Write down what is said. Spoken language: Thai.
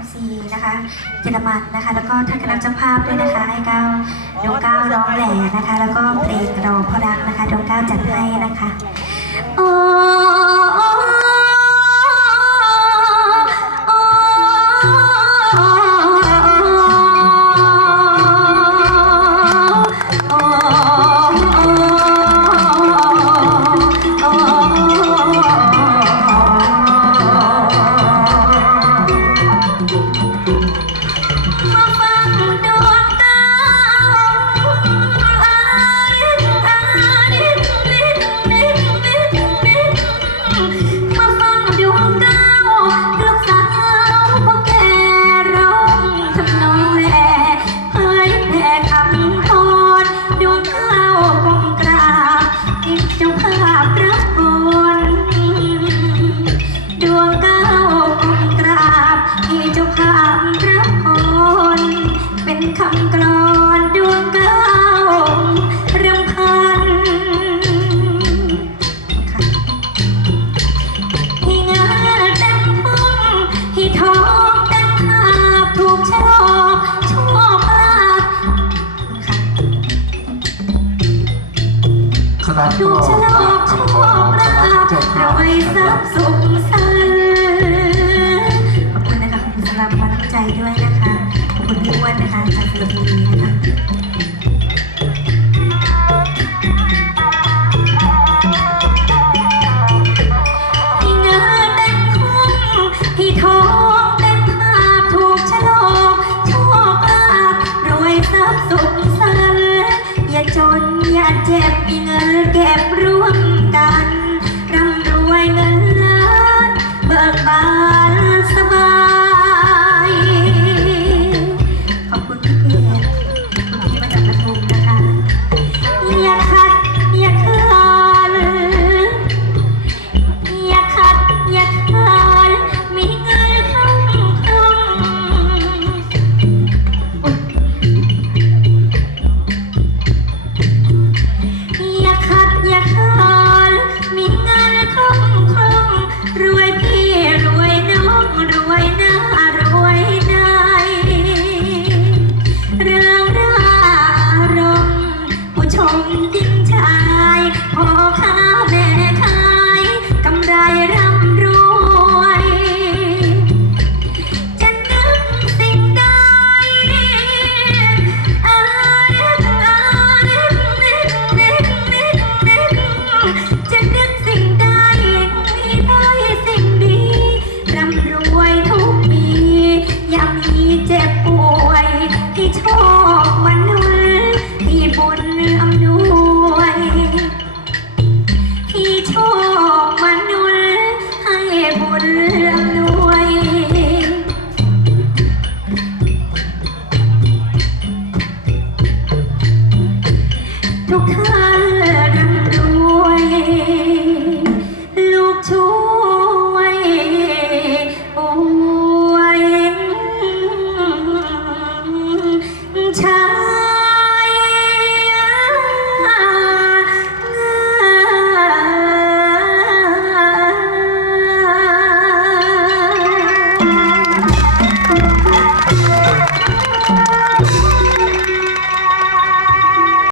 MC นะคะเยอรมันนะคะ แล้วก็ท่านคณะเจ้าภาพด้วยนะคะ ให้ก้าวดวงก้าวร้องแหล่นะคะ แล้วก็เพลงรอพอรักนะคะดวงก้าวจัดให้นะคะโอ้ รับถูชะลอกโชคลาภรวยทรับสุขสันต์ขอบคุณนะคะคุณสำหรับความตั้งใจด้วยนะคะ ขอบคุณพี่อ้วนนะคะจากสระบุรี ยาเจ็บมีเงินเก็บร่วง